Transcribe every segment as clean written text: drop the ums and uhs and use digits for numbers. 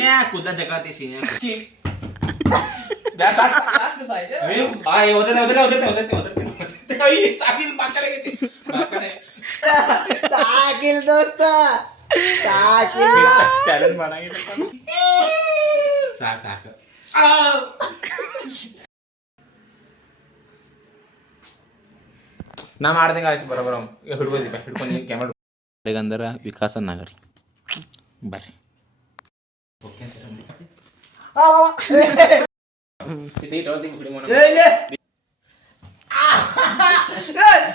Shinya कुठल्या जगात आहे शिन्या दोस्त चॅलेंज म्हणा ನಾ ಮಾಡ್ದಂಗೆ ಆಯ್ತು ಬರೋಬರ ಹಿಡ್ಕೊಂಡು ಕ್ಯಾಮ್ರಾ ಅಂದ್ರೆ ವಿಕಾಸ ನಗರಿ ಬರ್ರಿ okay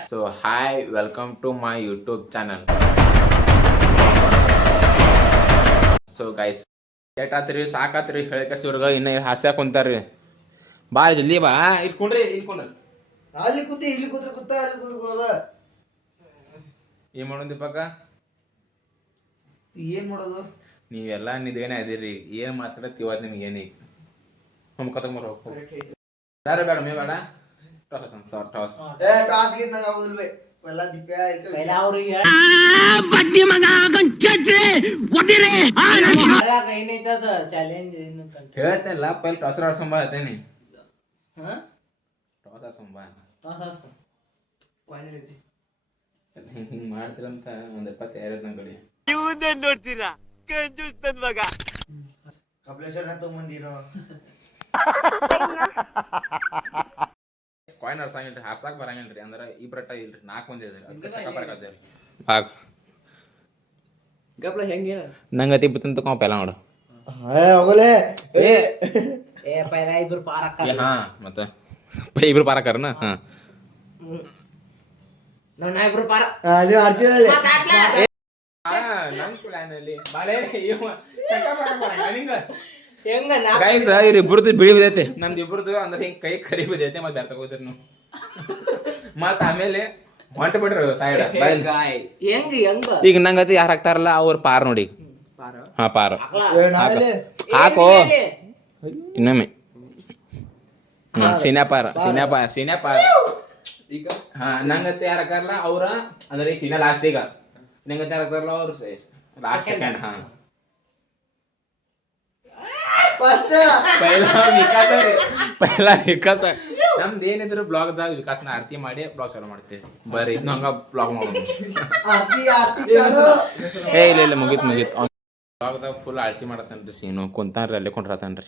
so hi welcome to my YouTube channel. So guys ಎಷ್ಟಾತ್ರಿ ಸಾಕಾತ್ರಿ ಹೇಳಿಕೆ ಇವ್ರಿಗೆ ಇನ್ನು ಹಾಸ್ಯಾಕ ಕುಂತಾರ್ರಿ. ಬಾ ಜಲ್ದಿ ಬಾ ಇಲ್ಕೊಂಡ್ರಿ ಅಲ್ಲಿ ಕೂತಿ ಇಲ್ಲಿ ಕೂತ್ರ ಕೂತ ಅಲ್ಲಿ ಕೂತ್ಕೊಳ್ಳೋದ ಏನ್ ಮಾಡೋದು ದೀಪಕ್ಕ? ಏನ್ ಮಾಡೋದು? ನೀವೆಲ್ಲ ನಿದೇನೆ ಅದೀರಿ, ಏನ್ ಮಾತಾಡತ್ತಿ ಇವತ್ತು ನಿಮ್ಗೆ ಏನೀಗ ಮುಖ ಮರ ಬೇಡ ಬೇಡ ಮೇ ಬೇಡ ಟಾಸ್ ಟಾಸ್ ಗೀತ್ ನಂಗೆ ಆಗುದಿಲ್ವೇ ಎಲ್ಲ ದಿಪ್ಪ ಹೇಳ್ತೇನಲ್ಲ ಪೈಲ್ ಟಾಸ್ ಆಡ್ಸಂಬ ಹೇಳ್ತೇನೆ. ಟಾಸ್ ಆಡ್ಸಂಬ ಹಿಂಗ್ ಮಾಡ್ತೀರಂತ ಒಂದ್ 20 ಯಾರ ನಮ್ ಕಡೆ ನೋಡ್ತೀರಾ ಕಂಜೂಸ್ತನ್ ಮಗ ಕಪಿಲೇಶ್ವರ ತಗೊಂಬಂದಿನೋ ಕಾಯಿನ್ ಆಡ್ಸಂಗಿಲ್ರಿ, ಹಾರ್ಸಾಕ್ ಬರಂಗಿಲ್ರಿ. ಅಂದ್ರ ಇಬ್ರಟ್ಟ ಇಲ್ರಿ, 4 ಮಂದಿ ಇದ್ರಿ, ಅದಕ್ಕೆ ಚಕ್ಕ ಬರಕತ್ತೇವ್ರಿ. ಬಾಗ್ ಗಪ್ಲ ಹೆಂಗೇನ ನಂಗತಿ ಬಿತ್ತಂತ ತಗೋ ಪೆಲ ಮಾಡು. ಹೋಗಲೇ ಏ ಪೈಲ ಇಬ್ರು ಪಾರಕ್ಕ ಹಾ ಮತ್ತೆ ಇಬ್ರು ಪಾರಕರ್ನ ಹಾ ನಾ ಇಬ್ರು ಪಾರ ನೀವು ಆಡ್ತೀರಲ್ಲ ನನ್ ಪ್ಲಾನ್ ಅಲ್ಲಿ ಬಾಳೆ ಚಕ್ಕ ಬರಕ್ ಬರಂಗಿಲ್ಲ ನಿಂಗ. ಹೆಂಗ ಗೈಸ್ ಇವ್ರಿಬ್ರದ್ದು ಬಿಳಿ ಬಿದ್ದೈತೆ, ನಮ್ದು ಇಬ್ರದ್ದು ಅಂದ್ರೆ ಹಿಂಗ್ ಕೈ ಕರಿ ಬಿದ್ದೈತೆ. ಮತ್ತೆ ಬೇರೆ ತಗೋದ್ರಿ ನೀವು ಮತ್ತ ಆಮೇಲೆ ಹೊಂಟ ಬಿಡ್ರಿ ಸೈಡ್. ಹೆಂಗ ಹೆಂಗ ಈಗ ನಂಗತಿ ಯಾರು ಹಾಕ್ತಾರಲ್ಲ ಅವ್ರ ಪಾರ್ ನೋಡಿ. ಹಾ ಪಾರ ಹಾಕೋ ಇನ್ನೊಮ್ಮೆ. ಸೀನ್ಯಾ ಪಾರ ಈಗ ಹಾ ನಂಗತ್ತೆ ಯಾರು ಹಾಕಾರಲ್ಲ ಅವ್ರ ಅಂದ್ರೆ ಸೀನ್ಯಾ ಲಾಸ್ಟ್. ಈಗ ನಂಗತ್ತೆ ಯಾರು ಹಾಕ್ತಾರಲ್ಲ ಅವ್ರು ಲಾಸ್ಟ್ ಸೆಕೆಂಡ್. ಹಾ ಪೈಲಾ ವಿಕಾಸ ನಮ್ದು ಏನಿದ್ರು ಬ್ಲಾಗ್ದಾಗ ವಿಕಾಸನ ಆರತಿ ಮಾಡಿ ಬ್ಲಾಗ್ ಚಾಲು ಮಾಡ್ತೇವೆ. ಬರ್ರಿ ಇನ್ನು ಹಂಗ ಬ್ಲಾಗ್ ಮಾಡೋದು. ಇಲ್ಲ ಮುಗೀತು ಬ್ಲಾಗ್ದಾಗ ಫುಲ್ ಆಳ್ಸಿ ಮಾಡತ್ತನ್ರಿ. ಸೀನು ಕುಂತಾನ್ರಿ, ಅಲ್ಲೇ ಕೊಂಡ್ರತಾನ್ರಿ.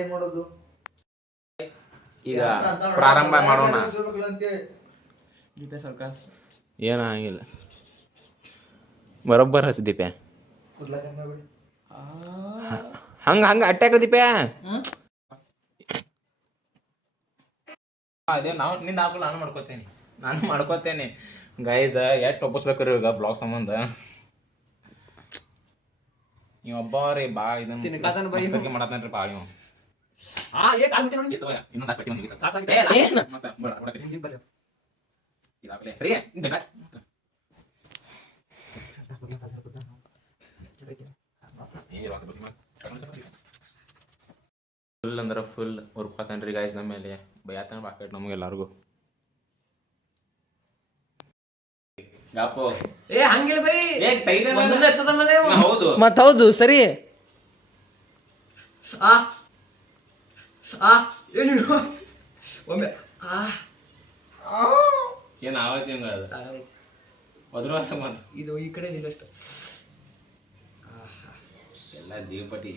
ಏನ್ ಮಾಡೋದು ಈಗ ಪ್ರಾರಂಭ ಮಾಡೋಣ. ಏನಾಗಿಲ್ಲ ಬರೋಬ್ಬರ್ ಹಚ್ಚ ದೀಪ. ಹಂಗ ಅಟ್ಯಾಕ ದೀಪ. ಅದೇ ನಾವು ನಿಂದ ಹಾಕಲ್ಲ, ನಾನು ಮಾಡ್ಕೋತೇನೆ ಗೈಸ್. ಎಷ್ಟು ಒಪ್ಪಿಸ್ಬೇಕ್ರಿ ಈಗ ಬ್ಲಾಗ್ ಸಂಬಂಧ. ನೀವು ಒಬ್ಬ ರೀ ಬಾ ಇದನ್ನ ಮಾಡತ್ತೇನ್ರಿ ಬಾ ನೀವು. ಫುಲ್ ಅಂದ್ರೆ ಫುಲ್ ಉರ್ಕೋತಾನ್ರಿ ಗೈಸ್ ನಮ್ಮ ಮೇಲೆ. ಬಯಾತನ ಬಾಕಟ್ ನಮಗೆಲ್ಲರಿಗೂ. ಏ ಹಂಗಿಲ್ಲ ಬೈ, ಹೌದು ಮತ್ ಹೌದು ಸರಿ. ಒಮ್ಮೆ ಏನ್ ಆವತ್ತಿ ಹಂಗ ಇದು ಈ ಕಡೆ ನಿಲ್ಲಷ್ಟು ಎಲ್ಲ ಜೀವಪಟ್ಟಿ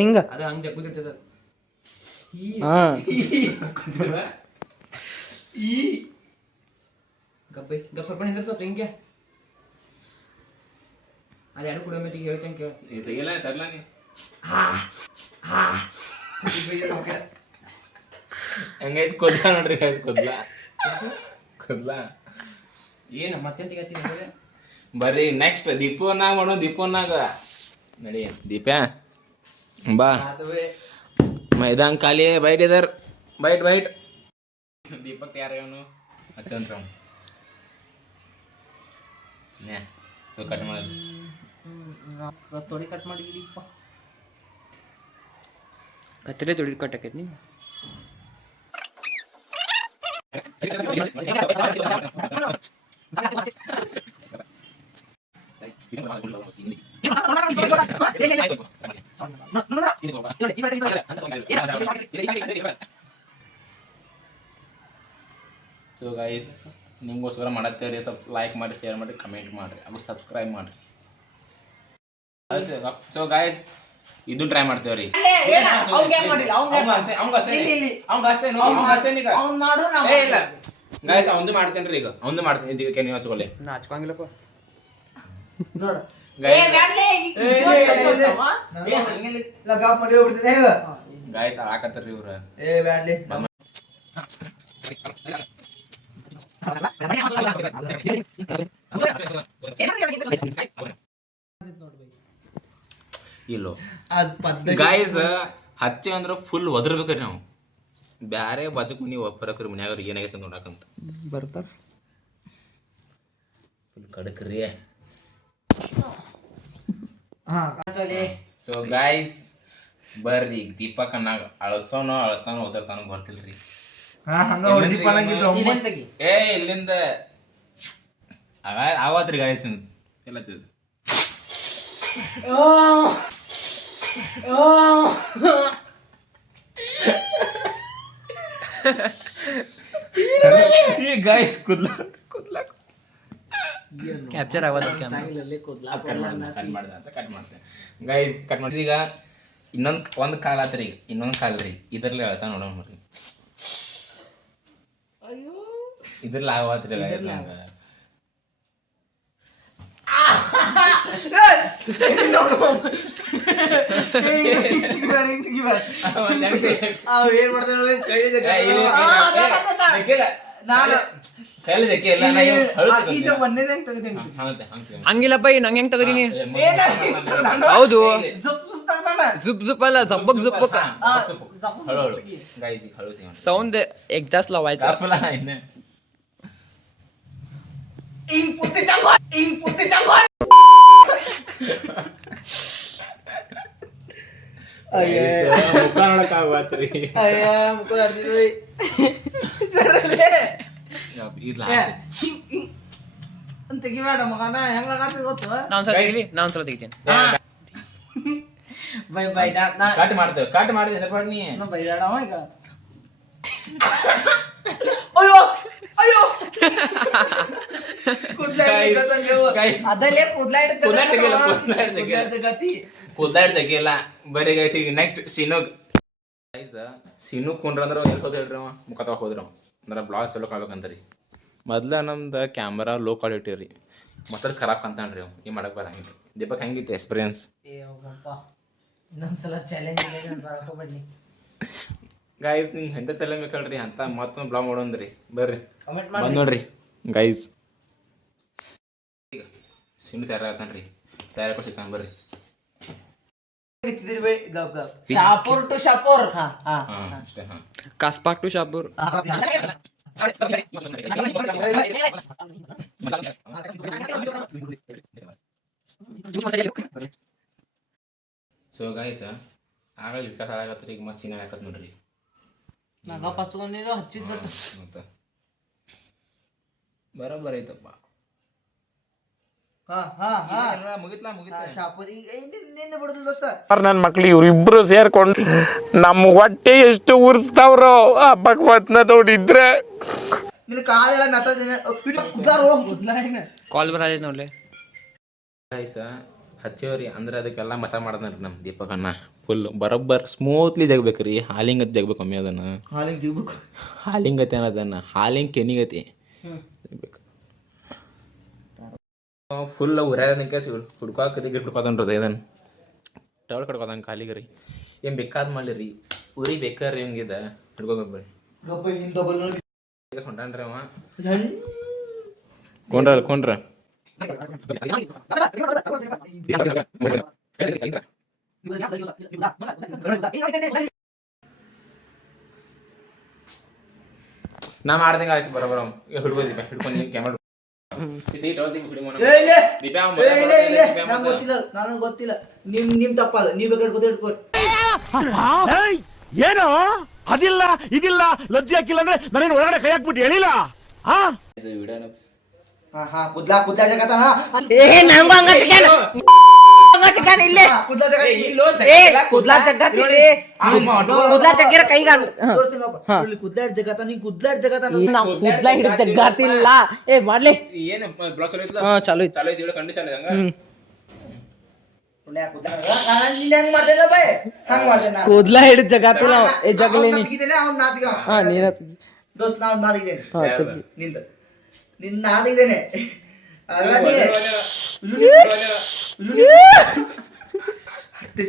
ಹಿಂಗ ಅದು ಹಂಗ ಜಗ್ಗುದಿರ್ತದ. ಗಬ್ಬೈ ಗಪ್ ಸ್ವಲ್ಪ ನಿಂದ್ರ ಸ್ವಲ್ಪ ಹಿಂಗೆ ಅಲ್ಲಿ ಅಡು ಕುಡಿಯೋ ಮೆತ್ತಿಗೆ ಹೇಳ್ತೇನೆ ಕೇಳ. ತೆಗಿಲ್ಲ ಸರ್ಲ ನೀ ಹಂಗೈತಿ ಕೊದ್ಲ ನೋಡ್ರಿ ಗೈಸ್. ಕೊದ್ಲ ಏನು ಮತ್ತೆಂತ ಹೇಳ್ತೀನಿ ಬರ್ರಿ ನೆಕ್ಸ್ಟ್ ದೀಪೋನಾಗ ಮಾಡೋ. ದೀಪೋನಾಗ ನಡಿ ದೀಪ ಬಾ ಮೈದಾನ್ ಖಾಲಿ. ಬೈಟ್ ಇದರ್ ಬೈಟ್ ದೀಪಕ್ ಯಾರು ಹಚ್ಚಂತ್ರ ಕಟ್ ಮಾಡಿ ತೊಡಿ ಕಟ್ ಮಾಡಿದೀಪ. ಕತ್ತಲೆ ತೊಡಿ ಕಟ್ ಆಕೈತಿ. ಸೊ ಗೈಸ್ ನಿಮ್ಗೋಸ್ಕರ ಮಾಡತ್ತೇವ್ರಿ. ಸ್ವಲ್ಪ ಲೈಕ್ ಮಾಡಿ, ಶೇರ್ ಮಾಡಿ, ಕಮೆಂಟ್ ಮಾಡಿರಿ, ಹಾಗೂ ಸಬ್ಸ್ಕ್ರೈಬ್ ಮಾಡಿರಿ. ಸೊ ಗೈಸ್ ಇದು ಟ್ರೈ ಮಾಡ್ತೇವ್ರಿ. ಗೈಸ್ ಅವಂದು ಮಾಡ್ತೇನ್ರಿ. ಈಗ ಅವಂದು ಮಾಡ್ತೇನೆ. ಇದಕ್ಕೆ ನೀವು ಹಚ್ಕೊಳ್ಳಿ. ನಾ ಹಚ್ಕೊಂಗಿಲ್ಲಪ್ಪ. ನೋಡು ಗೈಸ್ ಹಾಕತ್ತಾರ್ರಿ ಇವ್ರ. ಇಲ್ಲೋ ಗೈಸ್ ಹಚ್ಚಿ ಅಂದ್ರ ಫುಲ್ ಒದರ್ಬೇಕ್ರಿ ನಾವು. ಬ್ಯಾರೆ ಬಾಜುಕ್ ಮನಿ ಒಬ್ಬರಕ್ರಿ ಮನ್ಯಾಗ ಅವ್ರಿಗೆ ಏನಾಗೈತೆ ನೋಡಕಂತ ಬರ್ತಾರ. ಫುಲ್ ಕಡಕ್ರಿ. ಸೊ ಗೈಸ್ ಬರ್ರಿ ದೀಪಕ್ ಅಣ್ಣಾಗ ಅಳಸೋನೋ ಅಳತಾನೋ ಒದರ್ತಾನೋ ಬರ್ತಿಲ್ರಿ. ಏ ಇಲ್ಲಿಂದ ಆವಾತ್ರಿ ಗೈಸ್ ಎಲ್ಲ ಈ ಗೈಸ್ ಕ್ಯಾಪ್ಚರ್ ಆಗೋದು ಕಟ್ ಮಾಡ್ತೇನೆ ಗೈಸ್. ಕಟ್ ಮಾಡಿ ಈಗ ಒಂದು ಕಾಲ್ ಆತ್ರಿ. ಈಗ ಇನ್ನೊಂದು ಕಾಲ್ ರೀ ಇದ್ರಲ್ಲಿ ಹೇಳ್ತಾ ನೋಡೋಣ ಬರ್ರಿ. ಇದ್ರಲ್ಲಿ ಆವಾತ್ರಿ ಗೈಸ್. ಏನ್ ಮಾಡ್ತಾನೆ ಹಂಗಿಲ್ಲಪ್ಪ. ನಂಗೆ ಹೆಂಗ್ ತಗದೀನಿ? ಹೌದು, ಜುಪ್ ಜುಪ್ ಅಲ್ಲ, ಜಬ್ಬಕ್ ಜುಪ್ಪಕ್ ಸೌಂಡ್ ಎಕ್ಸಾಸ್ಟ್ ಲವಾಯ್ಸ. ತೆಗಿಬೇಡ ಮಗನ, ಹೆಂಗಾಗತ್ತೆ ಗೊತ್ತು? ನಾನೊಂದ್ಸಲ ತೆಗಿತೀನಿ. ಬೈ ಬೈ ಕಟ್ ಮಾಡ್ತೇವೆ. ಕಟ್ ಮಾಡಿದ್ರೆ ನೀ ಬೈದಾಡವ ಈಗ. ಅಯ್ಯೋ ಅಯ್ಯೋ ಅದಲ್ಲೇ ಕೂದ್ಲಾಡ್ ತೆಗಿಯಲ್ಲ ಬರೀ ಗೈಸ್. ಈಗ ನೆಕ್ಸ್ಟ್ ಸೀನು ಕುಂಡ್ರ ಅಂದ್ರೆ ಎಲ್ಲಿ ಹೋದ್ ಹೇಳ್ರಿ ಅವ ಮುಖ ತಗೋ ಹೋದ್ರಿ ಅವ. ಅಂದ್ರೆ ಬ್ಲಾಗ್ ಚಲೋ ಕಾಣ್ಬೇಕಂತ ರೀ. ಮೊದ್ಲ ನಮ್ದು ಕ್ಯಾಮ್ರಾ ಲೋ ಕ್ವಾಲಿಟಿ ರೀ, ಮತ್ತೆ ಖರಾಬ್ ಅಂತಾನ್ರಿ ಅವ್. ಈ ಮಾಡಕ್ ಬರಂಗಿಲ್ಲ. ದೀಪಕ್ ಹೆಂಗಿತ್ತು ಎಕ್ಸ್ಪೀರಿಯನ್ಸ್? ಇನ್ನೊಂದ್ಸಲ ಚಾಲೆಂಜ್ ಬನ್ನಿ ಗೈಸ್. ನಿಂಗೆ ಎಂತ ಚಾಲೆಂಜ್ ಬೇಕಲ್ರಿ ಅಂತ ಮತ್ತೊಂದು ಬ್ಲಾಗ್ ಮಾಡೋಣ್ರಿ. ಬರ್ರಿ ಬಂದ್ ನೋಡ್ರಿ ಗೈಸ್. ಈಗ ಸೀನು ತಯಾರಾಗತ್ತಾನ್ರಿ. ತಯಾರಾಕೋ ಸಿಗ್ತಾನ ಬರ್ರಿ. ಶಾಪುರ್ ಟು ಶಾಪುರ್. ಅಷ್ಟೇ. ಕಾಸ್ಪಾಕ್ ಟು ಶಾಪುರ್. ಸೊ ಗೈಸ್ ಆಗಳ ವಿಕಾಸ ಆಗತ್ರಿ. ಈಗ ಮತ್ತೆ ಸೀನ್ ಹಾಕತ್ ನೋಡ್ರಿ. ಮತ್ತೆ ಬರೋಬ್ಬರ ಐತಪ್ಪ. ನನ್ನ ಮಕ್ಳು ಇವ್ರಿಬ್ರು ಸೇರ್ಕೊಂಡು ನಮ್ಮ ಹೊಟ್ಟೆ ಎಷ್ಟು ಉರ್ಸ್ತಾವ್ರೋ ಆ ಭಗವತ್ನ ನೋಡಿದ್ರೆ. ಕಾಲ್ ಬರ ನೋಡ್ಲಿ ಗೈಸ್. ಹಚ್ಚೇವ್ರಿ ಅಂದ್ರೆ ಅದಕ್ಕೆಲ್ಲ ಮಸಾಲ ಮಾಡ್ತಾನ್ರಿ ನಮ್ಮ ದೀಪಕ್ ಅಣ್ಣ. Full ಬರೋಬ್ಬರ್ smoothly ಜಗ್ಬೇಕ್ರಿ. ಹಾಲಿಂಗತಿ ಜಗ್ಬೇಕು ಕಮ್ಮಿ ಅದನ್ನ. ಹಾಲಿಂಗತಿ ಅನ್ನೋದನ್ನ ಹಾಲಿಂಗ್ ಕೆನಿಗತಿ ಫುಲ್ ಉರ್ಯಾದಕ್ಕೆ ಹುಡ್ಕೋಕರಿ ಗಿಟ್ ಹುಡ್ಕೋತನ್ರಿ. ಇದನ್ನು ಟವಲ್ ಕಡ್ಕೋದಂಗೆ ಖಾಲಿಗೆ ರೀ. ಏನು ಬೇಕಾದ್ ಮಾಡಲಿ ರೀ. ಉರಿ ಬೇಕಾರ್ರಿ ಹಂಗಿದ ಹಿಡ್ಕೋಬೇಡಿ. ಹೊಂಟಾನ್ರಿ ಅವ ಕೊಂಡ್ರ ನಾ ಮಾಡ್ದಂಗೆ ಆಯ್ತು ಬರೋಬರ. ಈಗ ಹಿಡ್ಕೋದಿಪ್ಪ ಹಿಡ್ಕೊಂಡು ನೀವು ಕ್ಯಾಮ್ರಾ ನನಗೆ ಗೊತ್ತಿಲ್ಲ. ನಿಮ್ ತಪ್ಪಲ್ಲ. ನೀವ್ ಬೇಕಾದ್ರೆ ಗೊತ್ತಿಟ್ಕೋ. ಏನೋ ಅದಿಲ್ಲ ಇದಿಲ್ಲ ಲಜ್ಜೆ ಹಾಕಿಲ್ಲ ಅಂದ್ರೆ ನಾನೇನು ಒಳಗಡೆ ಕೈ ಹಾಕ್ಬಿಟ್ಟು ಹೇಳಿಲ್ಲ. ವಿಡಿಯೋನ ಹಾ ಕುದ್ಲಾ ಜಗತ್ತಾನ ಏ ನಂಗೂ ಹಂಗ ಚಿಕನ್ ಇಲ್ಲೇ ಕುದ್ಲಾ ಜಗತ್ ಏ ಕುದ್ಲಾ ಜಗತ್ ಇಲ್ಲಿ ಕುದ್ಲಾ ಜಗ್ಗಿರ ಕೈಗ ಕುದ್ಲಾಡ್ ಜಗತ್ತ ನೀ ಕುದ್ಲಾಡ್ ಜಗತ್ತ ನಾವು ಕುದ್ಲಾ ಹಿಡಿದ ಜಗ್ಗಾತಿಲ್ಲ ಏ ಮಾಡ್ಲಿ ಏನು ಬ್ಲಾಕ್ ಚಲೋ ಹಾ ಚಾಲು ಇತ್ತು ಚಾಲೋ ಇದ್ದೀವಿ ಖಂಡಿತ ಚಾಲೋ ಹಂಗ ಹೆಂಗ್ ಮಾಡ್ತೇನ ಬೈ ಹಂಗ್ ಮಾಡ್ತೇನ ಕೂದ್ಲಾ ಹಿಡಿದ ಜಗಾತಿಲ್ಲ ಏ ಜಗಲೇನಿ ಅವ್ನ ನಾದಿಗ ಹಾ ನೀನ ದೋಸ್ತ್ ನಾವ್ ನಾದಿದ್ದೇನೆ ಹಾ ತೆಗಿ ನಿನ್ನ ನಾದಿದ್ದೇನೆ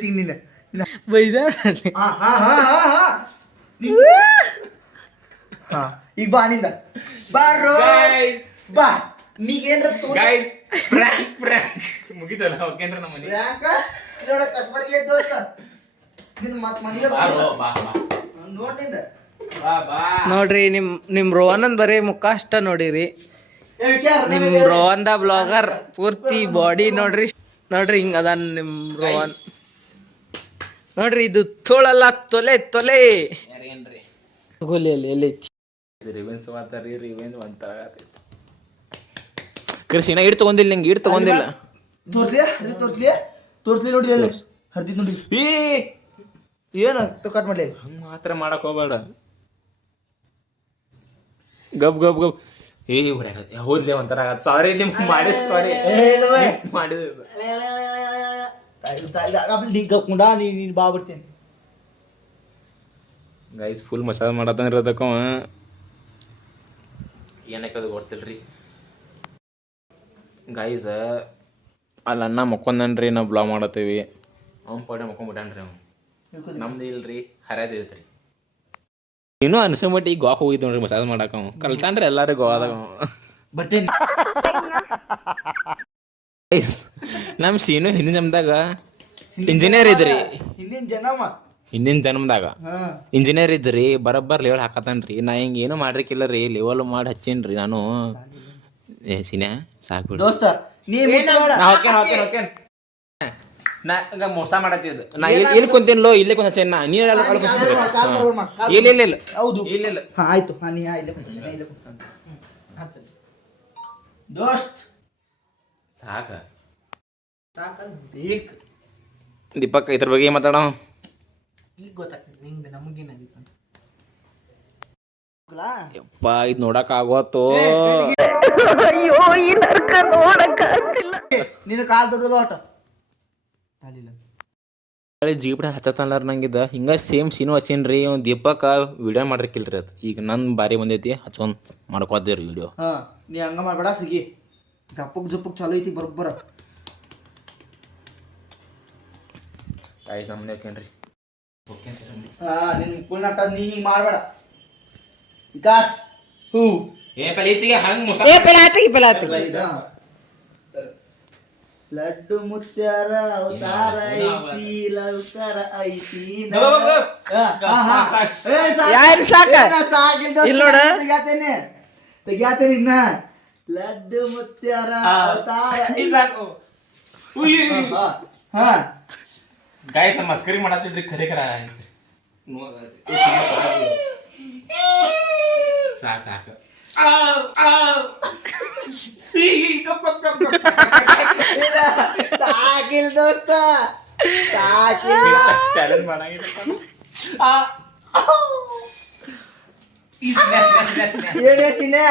ನಿನ್ನ ಬೈದ ಈಗ ಬಾ ನಿಂದ ಬಾರೋ ಬಾ ನೀಗೇನ್ರ ಗೈಸ್ ಫ್ರ್ಯಾಂಕ್ ಮುಗಿತಲ್ಲ ಓಕೆನ್ರ ನಮ್ಮ ಮನೆ ನೋಡ ಕಸ್ಬರ್ಗೆ ದೋಸ್ತ ನಿನ್ನ ಮತ್ ಮನೆಗೆ ಬಾರೋ ಬಾ ನೋಡಿಂದ ಬಾ ನೋಡ್ರಿ ನಿಮ್ ರೋಹನನ್ ಬರೀ ಮುಖ ಅಷ್ಟ ನೋಡಿರಿ ನಿಮ್ ರೋಹನ್ದ ಬ್ಲಾಗರ್ ಪೂರ್ತಿ ಬಾಡಿ ನೋಡ್ರಿ ಹಿಂಗ ಅದ ನಿಮ್ ರೋಹನ್ ನೋಡ್ರಿ ಇದು ತೋಳಲ್ಲ ತೊಲೆ ಯಾರೇನ್ರಿ ತಗೋಲಿ ಅಲ್ಲಿ ಎಲ್ಲಿ ರಿವೆನ್ಸ್ ಮಾತಾರಿ ರಿವೆನ್ಸ್ ಒಂಥರ ಆಗತೈತಿ ಕೃಷ್ಣ ಇಡ್ ತಗೊಂಡಿಲ್ಲ ನಿಂಗೆ ಇಡ್ ತಗೊಂಡಿಲ್ಲ ತೋರ್ಸ್ಲಿ ನೋಡಿ ಅಲ್ಲಿ ಹರ್ದಿದ್ ನೋಡಿ ಏನ ಕಟ್ ಮಾಡ್ಲಿ ಹಂಗೆ ಮಾತ್ರ ಮಾಡಕ್ ಹೋಗ್ಬೇಡ ಗಬ್ ಏ ಹೊರಗತ್ತೆ ಹೋದ್ಲೆ ಒಂಥರ ಆಗತ್ತೆ ಸಾರಿ ನಿಮ್ಗೆ ಮಾಡಿದ್ ಸಾರಿ ಮಾಡಿದ ನೀ ಕಪ್ಕೊಂಡ ನೀನ್ ಬಾ ಬಿಡ್ತೀನಿ ಗೈಸ್ ಫುಲ್ ಮಸಾಜ್ ಮಾಡತ್ತಂದ್ರೆ ಇರೋದಕ್ಕ ಏನಕ್ಕದು ಗೊತ್ತಿಲ್ರಿ ಗೈಸ್ ಅಲ್ಲಿ ಅಣ್ಣ ಮಕ್ಕೊಂದನ್ರಿ ನಾವು ಬ್ಲಾಗ್ ಮಾಡತ್ತೀವಿ ಅವ್ನ ಪಾಡೆ ಮಕ್ಕೊಂಬಿಟ್ಟಾನ್ರಿ ಅವ್ನು ನಮ್ದು ಇಲ್ರಿ ಹರಿಯದೈತ್ರಿ ಏನೋ ಅನ್ಸಮಟ್ಟಿ ಈಗ ಗೋವಾಕ್ ಹೋಗಿದ್ ನೋಡ್ರಿ ಮಸಾಜ್ ಮಾಡಾಕ ಅವ ಕಲ್ತಾನ್ರಿ ಎಲ್ಲಾರು ಗೋವಾದಾಗ ಬರ್ತೇನೆ ನಮ್ಮ ಶೀನು ಹಿಂದಿನ ಜನ್ಮದಾಗ ಇಂಜಿನಿಯರ್ ಇದ್ರಿ ಹಿಂದಿನ ಜನ್ಮದಾಗ ಇಂಜಿನಿಯರ್ ಇದ್ರಿ ಬರಬ್ಬರ್ ಲೆವೆಲ್ ಹಾಕತಾನ್ರಿ ನಾ ಹಿಂಗ ಏನು ಮಾಡ್ರಿಕಿಲ್ಲ ರೀ ಲೆವೆಲ್ ಮಾಡಿ ಹಚ್ಚೀನ್ರಿ ನಾನು ಏ ಸಿನ್ಯಾ ಸಾಕ್ಬಿಡು ದೋಸ್ತ ನೀ ನಾ ಈಗ ಮೋಸ ಮಾಡತ್ತಿದ್ದು ನಾ ಇಲ್ಲಿ ಕುಂತೀನೋ ಇಲ್ಲೇ ಕುಂತ ಚೆನ್ನ ನೀ ಇಲ್ಲ ಹೌದು ಇಲ್ಲ ಹಾ ಆಯ್ತು ಹಾ ನೀ ಇಲ್ಲೇ ದೋಸ್ತ್ ಸಾಕ ದೀಪಕ್ ಇದ್ರ ಬಗ್ಗೆ ಮಾತಾಡೋ ಈಗ ಗೊತ್ತಾಗ್ತದೆ ನಿಂಗೆ ನಮಗೇನಾಗಿತ್ತು ಯಪ್ಪ ಇದು ನೋಡಕ್ ಆಗೋತು ನಿನ್ನ ಕಾಲ್ ದೊಡ್ಡದು ಆಟ ಜೀಪ್ ಹಚ್ಚತ್ತಲ್ಲ ನಂಗಿದ ಹಿಂಗ ಸೇಮ್ ಸೀನು ಹಚ್ಚೀನ್ರಿ ಅವ್ನು ದೀಪಕ್ ವಿಡಿಯೋ ಮಾಡಿರ್ಕಿಲ್ರಿ ಅದು ಈಗ ನನ್ನ ಬಾರಿ ಬಂದೈತಿ ಹಚ್ಕೊಂಡ್ ಮಾಡ್ಕೋತೀರಿ ವಿಡಿಯೋ ಹಾ ನೀ ಹಂಗ ಮಾಡ್ಬೇಡ ಸಿಗಿ ಗಪ್ಪಕ್ ಚಾಲು ಐತಿ ಬರೋಬ್ಬರ ಕಾಯ್ಸ್ ನಮ್ಮನೆ ಓಕೆನ್ರಿ ಹಾ ನಿನ್ ಫುಲ್ ನಟ ನೀ ಹಿಂಗ್ ಮಾಡ್ಬೇಡ ವಿಕಾಸ್ ಹೂ ಏ ಪಲೀತಿಗೆ ಹಂಗ್ ಮೋಸ ಏ ಪೆಲಾತಿ ಲಡ್ಡು ಮುತ್ಯಾರ ಅವತಾರ ಐತಿ ಲವ್ಕರ ಐತಿ ಯಾರು ಸಾಕ ಇಲ್ಲ ನೋಡ ತೆಗಿಯಾತೇನೆ ಇನ್ನ ಲಡ್ಡು ಮುತ್ಯಾರ ಅವತಾರ ಹಾ ಗಾಯ್ಸ್ ನಮ್ಮ ಮಸ್ಕರಿ ಮಾಡತ್ತಿದ್ರಿ ಖರೆ ಖರ ಸಾಕು ಸಾಕಿಲ್ ದೋಸ್ತ ಸಾಕಿಲ್ಲ ಚಾಲೆಂಜ್ ಮಾಡಂಗಿಲ್ಲ ಏನೇ ಸಿನೆ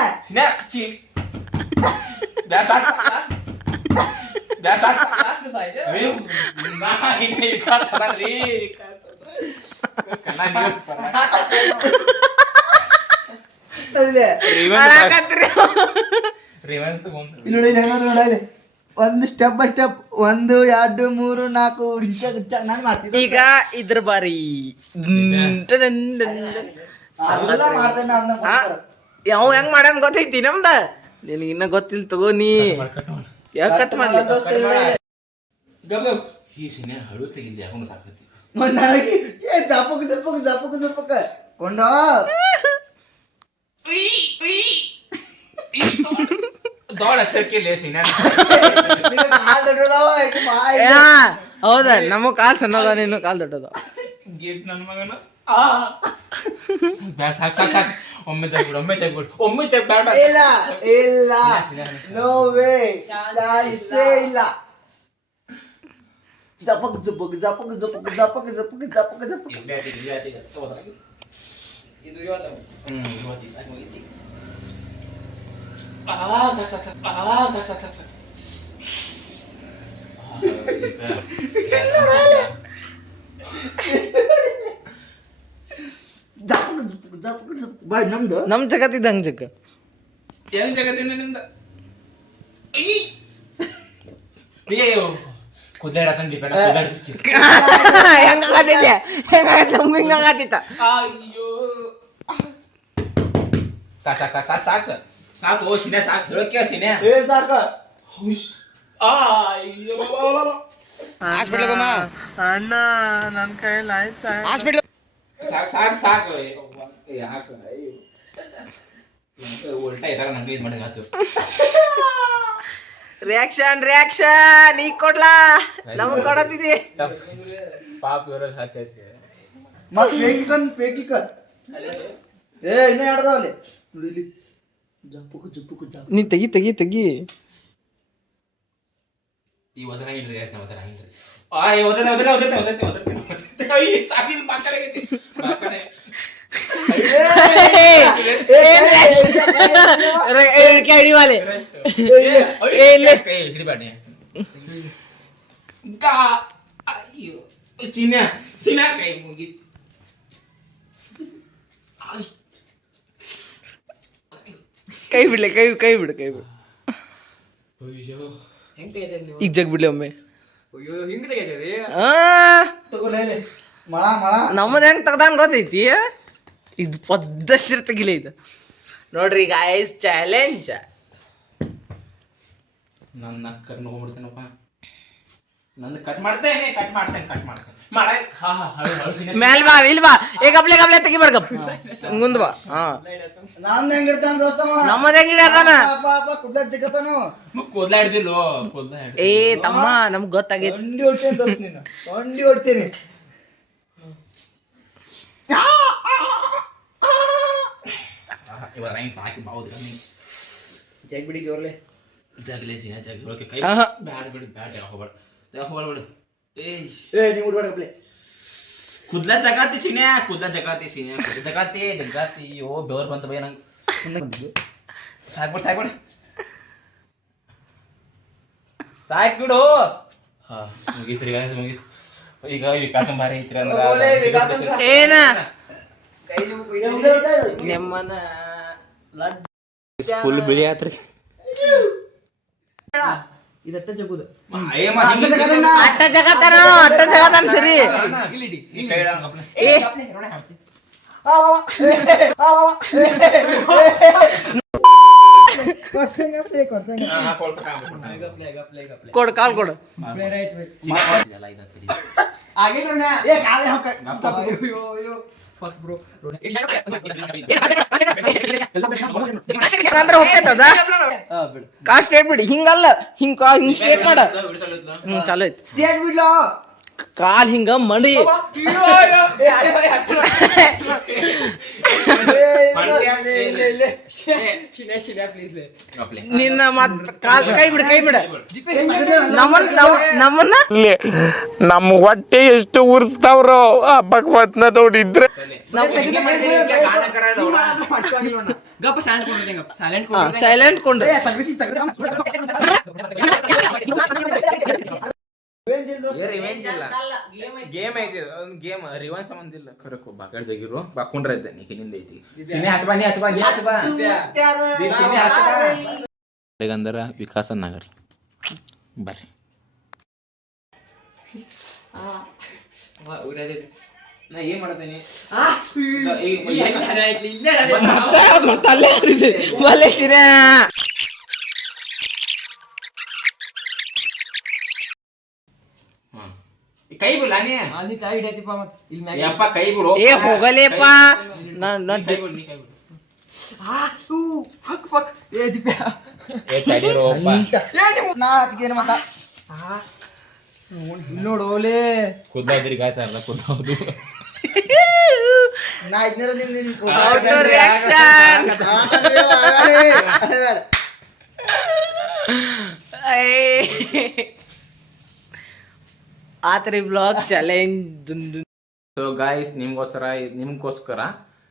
ನೋಡಿ ಒಂದು ಸ್ಟೆಪ್ ಬೈ ಸ್ಟೆಪ್ 1 2 3 4 ನಾನು ಮಾಡ್ತಿದ್ದೆ ಈಗ ಇದ್ರ ಬಾರಿ ಯಾವ ಹೆಂಗ್ ಮಾಡ್ಯಾನ ಗೊತ್ತೈತಿ ನಮ್ದ ನಿನಗೆ ಇನ್ನ ಗೊತ್ತಿಲ್ಲ ತಗೋ ನೀ ಯಾಕೆ ಕಟ್ ಮಾಡ್ಲಿ ಈ ಸಿನೆ ಹಳು ತೆಗಿದ್ದೆ ಯಾಕೊಂಡು ಸಾಕತಿ ನನಗೆ ಜಪಕ್ ಕೊಂಡ ದೊಡ್ಡ ಚರ್ಕಿಲ್ಲ ಸಿನೆ ಹೌದಾ ನಮ್ಮ ಕಾಲ್ ಸಣ್ಣದ ನೀನು ಕಾಲ್ ದೊಡ್ಡದ ಗೇಟ್ ನನ್ನ ಮಗನ ಬ್ಯಾಡ ಸಾಕು ಸಾಕು ಸಾಕು ಒಮ್ಮೆ ಚೆಕ್ಬಿಡು ಒಮ್ಮೆ ಚೆಕ್ ಬೇಡ ಇಲ್ಲ ಇಲ್ಲ ನೋ ವೇ ಚಾನ್ಸೇ ಇಲ್ಲ ಜಪಕ್ ಜಪಕ್ ಜಪಕ್ ಜಪಕ್ ಜಪಕ್ ಜಪಕ್ ಜಪಕ್ ಜಪಕ್ ಇದು ಇವತ್ತು ಸಾಕು ಮುಗೀತು. ಸಾಕು ಜಪಕ್ ಜಪಕ್ ಜಪಕ್ ಜಪಕ್ ಬಾಯ್ ನಮ್ದು ನಮ್ ಜಗತ್ತಿದ್ದಂಗ್ ಜಗ ಹೆಂಗ್ ಜಗತ್ತಿನ ನಿಮ್ದ ಅಯ್ಯೋ ಕುದ್ದಾಡತಂಗಿ ಬೇಡ ಕುದ್ದಾಡ್ತಿರ್ತೀನಿ. ಹೆಂಗಾಗತ್ತಿಲ್ಲ ನಮ್ಗೆ ಹಿಂಗಾಗತ್ತಿತ್ತ ಅಯ್ಯೋ ಸಾಕು ಸಾಕು ಸಾಕು ಸಾಕು ಸಾಕು ಸಾಕು ಓ ಸಿನೆ ಸಾಕು ಹೇಳಕ್ಕೆ ಸಿನೆ ಏ ಸಾಕ ಅಯ್ಯೋ ಸಾಕು ಸಾಕು ಸಾಕು ಯಾಕೆ ಅಯ್ಯೋ ಉಲ್ಟಾ ಇದ್ದಾಗ ನಂಗೆ ಇದು ಮಾಡಿ ಆತು ರಿಯಾಕ್ಷನ್ ಈಗ ಕೊಡ್ಲಾ ನಮಗ್ ಕೊಡತಿದಿ ಪಾಪ ಇವ್ರಿಗೆ ಹಚ್ಚಿ ಮತ್ ಪೇಕಿಕನ್ ಏ ಇನ್ನೇ ಆಡ್ದಾವಲ್ಲಿ ನೋಡಿ ಇಲ್ಲಿ ಜಪಕ್ ಜಪಕ್ ಜಪಕ್ ನೀ ತೆಗಿ ಈ ಒದನ ಇಲ್ರಿ ಯಾಸ್ ನಾವು ಒದನ ಇಲ್ರಿ ಆಯ್ ಒದನ ಅಯ್ಯ ಸಾಕಿನ ಬಾಕಡೆಗೈತಿ ಬಾಕಡೆ ಕೇಳಿ ವಾಲೆ ಕೈ ಹಿಡಿಬೇಡಿ ಗಾ ಅಯ್ಯೋ ಚಿನ್ನ ಕೈ ಮುಗಿ ಕೈ ಬಿಡ್ಲೆ ಕೈ ಬಿಡು ಅಯ್ಯೋ ಈಗ ಜಗ್ ಬಿಡ್ಲಿ ಒಮ್ಮೆ ತಗೋಲೇ ಮಳ ಮಳ ನಮ್ಮದ್ ಹೆಂಗ್ ತೆಗ್ದಾನ್ ಗೊತ್ತೈತಿ ಇದು ಪದ್ದಶ್ರೀ ತೆಗಿಲೆ ಇದು ನೋಡ್ರಿ ಗಾಯ್ಸ್ ಚಾಲೆಂಜ್ ನನ್ನ ಕಟ್ ನೋಡ್ಬಿಡ್ತೇನಪ್ಪ ನಂದು ಕಟ್ ಮಾಡ್ತೇನೆ ಮಾಡ ಹಾ ಮೇಲ್ ಬಾ ಇಲ್ಲಿ ಬಾ ಏ ಗಪ್ಲೆ ತೆಗಿಬಾರ ಗಪ್ ಮುಂದ್ ಬಾ ಹಾ ನಾನ್ ಹೆಂಗ್ ಇಡ್ತಾನ ದೋಸ್ತವ ನಮ್ಮದ್ ಹೆಂಗ್ ಹಿಡಿಯತಾನ ಕುದ್ಲಾಡ್ ಸಿಗತ್ತಾನು ಕೂದ್ಲಾಡ್ದಿಲ್ಲೋ ಏ ತಮ್ಮ ನಮ್ಗ್ ಗೊತ್ತಾಗೈತಿ ಕಂಡಿ ಹೊಡ್ತೇನೆ ದೋಸ್ತ ನೀನು ಕಂಡಿ ಹೊಡ್ತೇನೆ ಇವಾಗ ರೈನ್ ಸಾಕಿ ಬಾವುದು ಜಗ್ ಬಿಡಿ ಜೋರ್ಲೆ ಜಗಲೇ ಸಿನ ಜಗಳಕ್ಕೆ ಕೈ ಆಹಾ. ಬ್ಯಾಡ ಹೋಗ್ಬೇಡ ಏ ನೀವು ಉಡ್ಬೇಡಪ್ಲೆ ಕುದ್ಲ ಜಗಾತಿ ಜಗಾತಿ ಓ ಬೆವರ್ ಬಂತ ಬೈ ನಂಗೆ ಸಾಕ್ಬಿಡು ಸಾಕ್ಬಿಡು ಹಾ ಮುಗೀತ್ರಿ ಮುಗೀತು ಈಗ ವಿಕಾಸ ಬಾರಿ ಐತ್ರಿ ಅಂದ್ರ ಏನ ನಿಮ್ಮನ ಫುಲ್ ಬಿಳಿ ಆತ್ರಿ ಇದತ್ತ ಜಗುದು ಅಟ್ಟ ಜಗತ್ತಾನ ಸರಿ ಏ ಕೊಡು ಕಾಲ್ ಕೊಡು ಅಂದ್ರೆ ಹೋಗ್ತದ ಕಾ ಸ್ಟ್ರೇಟ್ ಬಿಡಿ ಹಿಂಗಲ್ಲ ಹಿಂಗ್ ಸ್ಟ್ರೇಟ್ ಮಾಡ ಚಾಲು ಐತಿ ಸ್ಟೇಟ್ ಬಿಡ್ಲ ಕಾಲ್ ಹಿಂಗ ಮಡಿ ನಿನ್ನ ಮತ್ ಕಾಲ್ ಕೈ ಬಿಡ ನಮ್ಮನ್ನ ನಮ್ಮ ಹೊಟ್ಟೆ ಎಷ್ಟು ಉರ್ಸ್ತಾವ್ರೋ ಆ ಭಗವತ್ನ ನೋಡಿದ್ರೆ ಸೈಲೆಂಟ್ ಕೊಂಡು ಗೇಮ್ ಐತಿ ಒಂದು ಗೇಮ್ ರಿವನ್ ಸಂಬಂಧ ಇಲ್ಲ ಖರಕು ಬಾಕಡ್ ಜಗಿರು ಬಾಕೊಂಡ್ರ ಐತೆ ನಿಖಿನಿಂದ ಐತಿ ಸಿನೆ ಹತ್ಬಾ ಅಂದರ ವಿಕಾಸ ನಗರಿ ಬರ್ರಿ ನಾ ಏನ್ ಮಾಡತೇನಿ ಕೈ ಬಿಡ ಯಪ್ಪ ಕೈ ಬಿಡು ಏ ಹೋಗಲೇಪ್ಪ ಕೈ ಬಿಡು ಏ ತಡೀರೋಪ್ಪ ನಾ ಅದಕ್ಕೇನು ಮತ್ತ ನೋಡೋಲೆ ಕುದ್ದಾದ್ರಿ ಗಾಸ ಅಲ್ಲ ಕುದ್ದೋದು ನಾ ಇದ್ನೇರ ನಿನ್ ರಿಯಾಕ್ಷನ್ ಆತ್ರಿ ಬ್ಲಾಗ್ ಚಾಲೆಂಜ್. ಸೊ ಗಾಯ್ಸ್ ನಿಮ್ಗೋಸ್ಕರ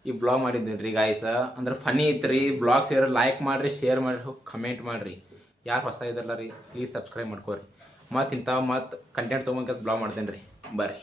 ಈ ಬ್ಲಾಗ್ ಮಾಡಿದ್ದೀನಿ ರೀ ಗಾಯ್ಸ್. ಅಂದ್ರೆ ಫನಿ ಐತ್ರಿ ಬ್ಲಾಗ್. ಸೇರ್ ಲೈಕ್ ಮಾಡಿರಿ, ಶೇರ್ ಮಾಡಿರಿ, ಕಮೆಂಟ್ ಮಾಡಿರಿ. ಯಾರು ಹೊಸ ಇದ್ರಲ್ಲ ರೀ ಪ್ಲೀಸ್ ಸಬ್ಸ್ಕ್ರೈಬ್ ಮಾಡ್ಕೋರಿ. ಮತ್ತು ಇಂಥ ಕಂಟೆಂಟ್ ತೊಗೊಂಡು ಬ್ಲಾಗ್ ಮಾಡ್ತೇನೆ ರೀ. ಬರ್ರಿ.